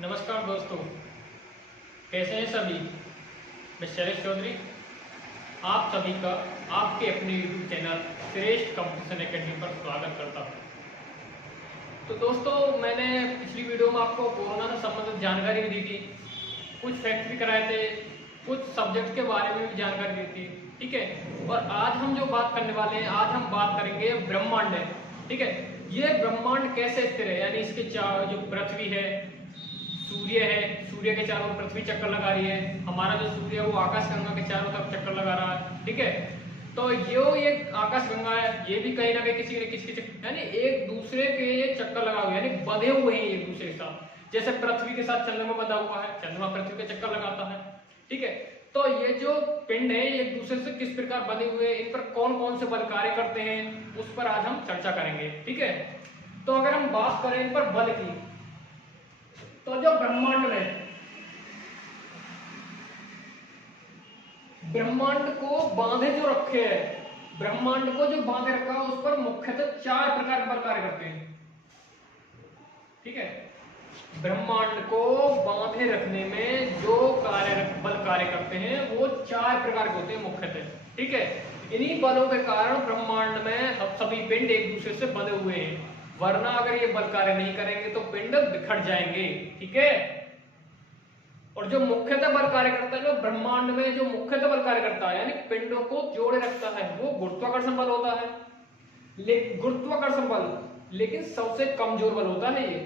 नमस्कार दोस्तों, कैसे हैं सभी। मैं शैलेश चौधरी आप सभी का आपके अपने यूट्यूब चैनल श्रेष्ठ कंपटीशन एकेडमी पर स्वागत करता हूं। तो दोस्तों, मैंने पिछली वीडियो में आपको कोरोना से संबंधित जानकारी भी दी थी, कुछ फैक्ट भी कराए थे, कुछ सब्जेक्ट के बारे में भी जानकारी दी थी। ठीक है, और आज हम जो बात करने वाले हैं, आज हम बात करेंगे ब्रह्मांड है। ठीक है, ये ब्रह्मांड कैसे स्थिर है, यानी इसके जो पृथ्वी है, सूर्य है, सूर्य के चारों ओर पृथ्वी चक्कर लगा रही है, हमारा जो सूर्य है वो आकाशगंगा के चारों तरफ चक्कर लगा रहा है। ठीक है, तो ये आकाशगंगा है, ये भी कहीं ना कहीं किसी न किसी के यानी एक दूसरे के ये चक्कर लगा हुए, यानी बंधे हुए हैं एक दूसरे के साथ। जैसे पृथ्वी के साथ चंद्रमा बंधा हुआ है, चंद्रमा पृथ्वी के चक्कर लगाता है। ठीक है, तो ये जो पिंड है एक दूसरे से किस प्रकार बंधे हुए हैं, इन पर कौन कौन से बल कार्य करते हैं, उस पर आज हम चर्चा करेंगे। ठीक है, तो अगर हम बात करें इन पर बल की, तो जो ब्रह्मांड को बांधे जो रखे है, ब्रह्मांड को जो बांधे रखा है उस पर मुख्यतः 4 प्रकार के बल कार्य करते हैं। ठीक है, ब्रह्मांड को बांधे रखने में जो बल कार्य करते हैं वो 4 प्रकार के होते हैं मुख्यतः। ठीक है, इन्हीं बलों के कारण ब्रह्मांड में सभी पिंड एक दूसरे से बंधे हुए हैं, वरना अगर ये बल कार्य नहीं करेंगे तो पिंड बिखर जाएंगे। ठीक है, और जो मुख्यतः बल कार्य करता है, जो ब्रह्मांड में जो मुख्यतः बल कार्य करता है यानी पिंडों को जोड़े रखता है, वो गुरुत्वाकर्षण बल होता है। गुरुत्वाकर्षण बल लेकिन सबसे कमजोर बल होता है। ये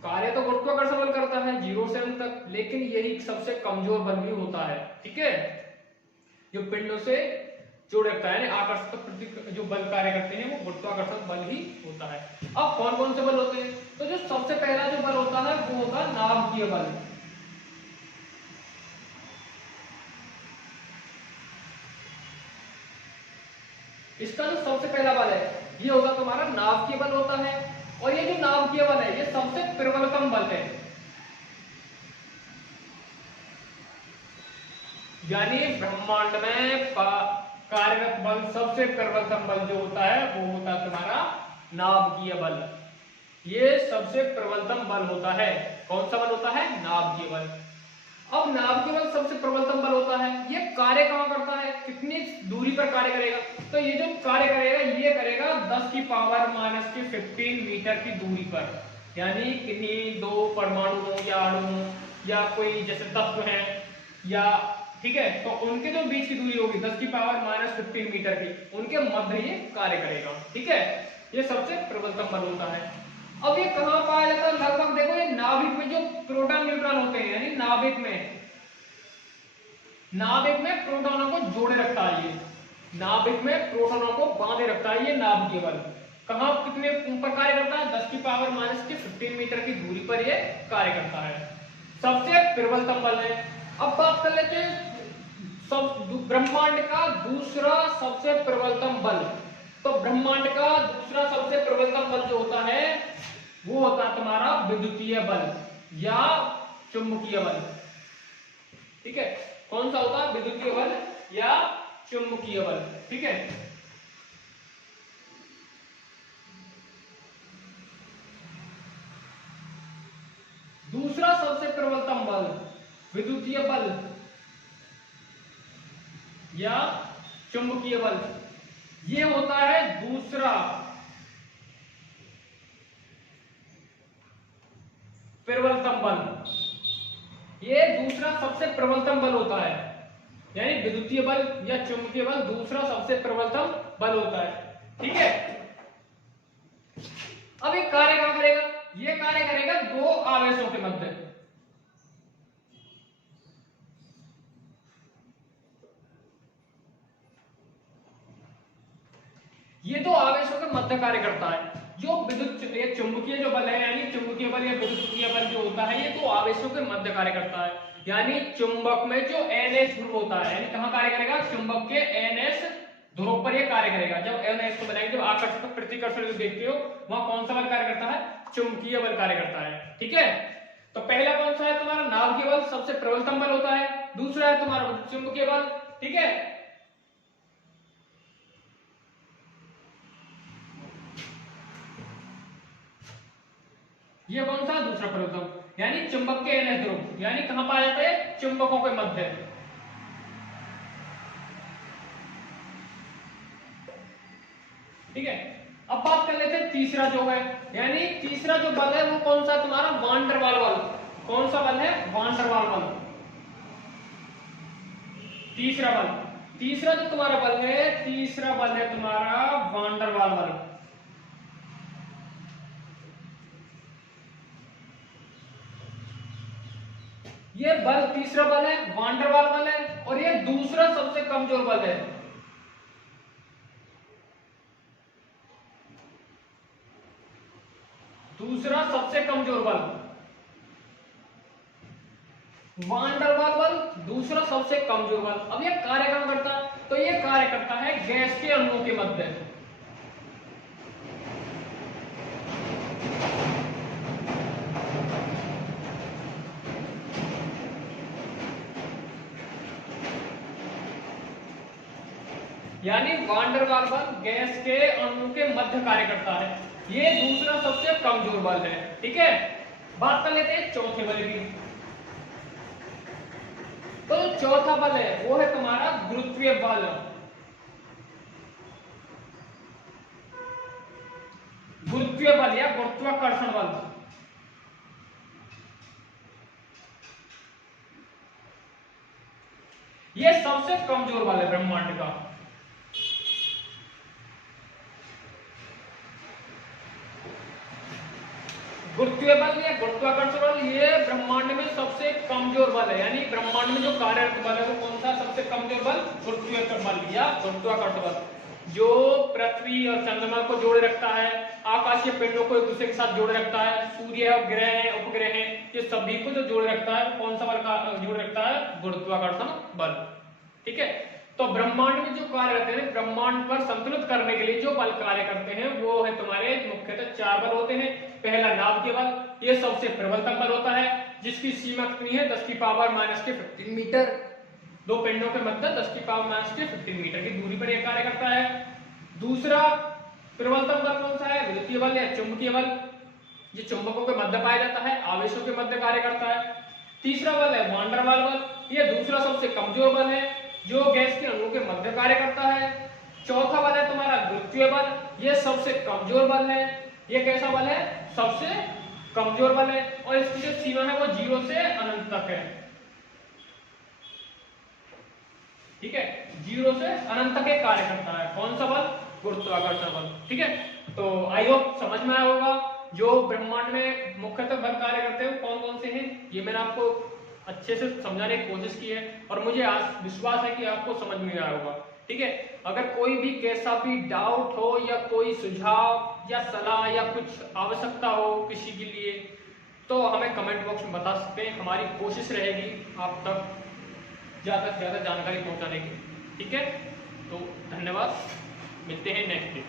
कार्य तो गुरुत्वाकर्षण बल करता है 0 से अनंत तक, लेकिन यही सबसे कमजोर बल भी होता है। ठीक है, जो पिंडों से जोड़े रखता है, आकर्षक जो बल कार्य करते हैं वो गुरुत्वाकर्षण बल ही होता है। अब कौन कौन से बल होते हैं, तो जो सबसे पहला जो बल होता है वो होगा नाभिकीय बल। इसका जो सबसे पहला बल है ये होगा तुम्हारा नाभिकीय बल होता है, और ये जो नाभिकीय बल है ये सबसे प्रबलतम बल है, यानी ब्रह्मांड में कार्यरत बल सबसे प्रबलतम बल जो होता है वो होता है तुम्हारा नाभिकीय बल। ये सबसे प्रबलतम बल होता है। कौन सा बल होता है? नाभिकीय बल। अब नाभिकीय बल सबसे प्रबलतम बल होता है, ये कार्य कहां करता है, कितनी दूरी पर कार्य करेगा, तो ये जो कार्य करेगा ये करेगा 10 की पावर -15 मीटर की दूरी पर, यानी किन्हीं 2 परमाणुओं या अणुओं या कोई जैसे तत्व है या, ठीक है, तो उनके जो बीच की दूरी होगी 10 की पावर -15 मीटर की, उनके मध्य ये कार्य करेगा। ठीक है, ये सबसे प्रबलतम बल होता है। अब ये कहां पाया जाता है? लगभग देखो ये नाभिक में जो प्रोटॉन न्यूट्रॉन होते हैं, यानी नाभिक में प्रोटॉनों को जोड़े रखता है, ये नाभिक में प्रोटॉनों को बांधे रखता है ये नाभिकीय बल। कहां कितने पर कार्य करता है? 10 की पावर -15 मीटर की दूरी पर ये कार्य करता है, सबसे प्रबलतम बल है। अब बात कर लेते हैं ब्रह्मांड का दूसरा सबसे प्रबलतम बल। तो ब्रह्मांड का दूसरा सबसे प्रबलतम बल जो होता है वो होता है तुम्हारा विद्युतीय बल या चुंबकीय बल। ठीक है, कौन सा होता है? विद्युतीय बल या चुंबकीय बल। ठीक है, दूसरा सबसे प्रबलतम बल विद्युतीय बल या चुंबकीय बल, ये होता है दूसरा प्रबलतम बल। ये दूसरा सबसे प्रबलतम बल होता है, यानी विद्युतीय बल या चुंबकीय बल दूसरा सबसे प्रबलतम बल होता है। ठीक है, अब ये कार्य कहां करेगा? ये कार्य करेगा 2 आवेशों के मध्य। ये 2 आवेशों के मध्य कार्य करता है। जो विद्युत चुंबकीय जो बल है, यानी चुंबकीय बल या विद्युतीय बल जो होता है, ये 2 आवेशों के मध्य कार्य करता है। यानी चुंबक में जो NS ध्रुव होता है, यानी कहां कार्य करेगा? चुंबक के NS ध्रुव पर ये कार्य करेगा। जब NS को बनाएंगे, जब आकर्षण प्रतिकर्षण जो देखते हो वहां कौन सा बल कार्य करता है? चुंबकीय बल कार्य करता है। ठीक है, तो पहला कौन सा है तुम्हारा? नाभिकीय बल सबसे प्रबलतम बल होता है, दूसरा है तुम्हारा चुंबकीय बल। ठीक है, ये कौन सा? दूसरा प्रबलतम। यानी चुंबक के NH ध्रुव, यानी कहां पाए जाते हैं? चुंबकों के मध्य। ठीक है, अब बात कर लेते हैं तीसरा जो है, यानी तीसरा जो बल है वो कौन सा तुम्हारा? वान डर वाल बल। कौन सा बल है? वान डर वाल बल। तीसरा बल, तीसरा जो तुम्हारा बल है, तीसरा बल है तुम्हारा वान डर वाल बल। ये बल तीसरा बल है, वान डर वाल बल है, और ये दूसरा सबसे कमजोर बल है। दूसरा सबसे कमजोर बल वान डर वाल बल, दूसरा सबसे कमजोर बल। अब ये कार्य कहां करता है? तो ये कार्य करता है गैस के अणुओं के मध्य। यानी वान डर वाल बल गैस के अणुओं के मध्य कार्य करता है। ये दूसरा सबसे कमजोर बल है। ठीक है, बात कर लेते हैं चौथे बल की। तो चौथा बल है वो है तुम्हारा गुरुत्वीय बल। गुरुत्वीय बल या गुरुत्वाकर्षण बल। ये सबसे कमजोर बल है ब्रह्मांड का। गुरुत्वीय बल या गुरुत्वाकर्षण बल ये ब्रह्मांड में सबसे कमजोर बल है। यानी ब्रह्मांड में जो कार्यरत बल है वो कौन सा सबसे कमजोर बल? गुरुत्वीय बल या गुरुत्वाकर्षण बल, जो पृथ्वी और चंद्रमा को जोड़े रखता है, आकाशीय पिंडों को एक दूसरे के साथ जोड़े रखता है, सूर्य ग्रह है, उपग्रह है, ये सभी को जो जोड़े रखता है, कौन सा बल का जोड़े रखता है? गुरुत्वाकर्षण बल। ठीक है, तो ब्रह्मांड में जो कार्य करते हैं, ब्रह्मांड पर संतुलित करने के लिए जो बल कार्य करते हैं वो है तुम्हारे मुख्यतः 4 बल होते हैं। पहला नाभिकीय बल, ये सबसे प्रबलतम बल होता है, जिसकी सीमा कितनी है? 10 की पावर -15 मीटर। दो पिंडों के मध्य 10 की पावर -15 मीटर की दूरी पर यह कार्य करता है। दूसरा प्रबलतम बल कौन सा है? विद्युतीय बल या चुंबकीय बल, ये चुंबकों के मध्य पाया जाता है, आवेशों के मध्य कार्य करता है। तीसरा बल है वान डर वाल बल, यह दूसरा सबसे कमजोर बल है, जो गैस के अणुओं के मध्य कार्य करता है। चौथा बल है तुम्हारा गुरुत्वीय बल, यह सबसे कमजोर बल है। यह कैसा बल है? सबसे कमजोर बल है, और इसकी जो सीमा है वो 0 से अनंत तक है। ठीक है, 0 से अनंत तक कार्य करता है। कौन सा बल? गुरुत्वाकर्षण बल। ठीक है, तो आई होप समझ में आया होगा जो ब्रह्मांड में मुख्यतः बल कार्य करते हैं कौन कौन से हैं। ये मैंने आपको अच्छे से समझाने की कोशिश की है, और मुझे आज विश्वास है कि आपको समझ में आया होगा। ठीक है, अगर कोई भी कैसा भी डाउट हो या कोई सुझाव या सलाह या कुछ आवश्यकता हो किसी के लिए, तो हमें कमेंट बॉक्स में बता सकते हैं। हमारी कोशिश रहेगी आप तक ज्यादा से ज्यादा जानकारी पहुंचाने की। ठीक है, तो धन्यवाद, मिलते हैं नेक्स्ट डे।